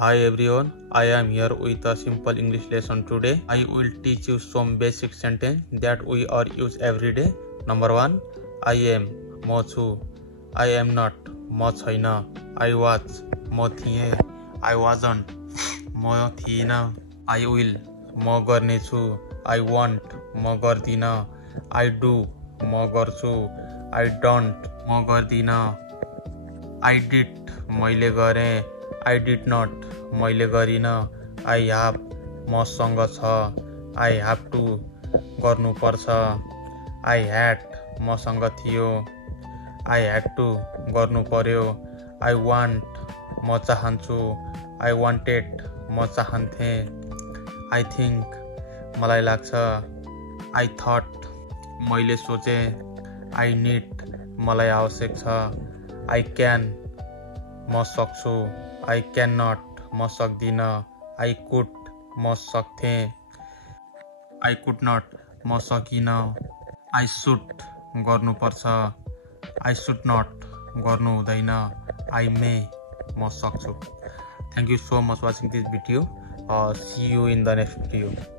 Hi everyone, I am here with a simple English lesson today. I will teach you some basic sentence that we are use every day. Number 1, I am, म छु. I am not, म छैन. I was, म थिएँ. I wasn't, म थिइन. I will, म गर्नेछु. I want, म गर्दिन. I do, म गर्छु. I don't, म गर्दिन. I did, मैले गरेँ. I did not, मैले गरिन. I have, मसँग छ. I have to, गर्नुपर्छ. I had, मसँग थियो. I had to, गर्नु पर्यो. I want, म चाहन्छु. I wanted, म चाहन्थे. I think, मलाई लाग्छ. I thought, मैले सोचे. I need, मलाई आवश्यक छ. I can, म सक्छु. I cannot, म सक्दिन. I could, म सक्थे. I could not, म सकिन. I should, गर्नुपर्छ. I should not, गर्नु हुँदैन. I may, म सक्छु. Thank you so much for watching this video. See you in the next video.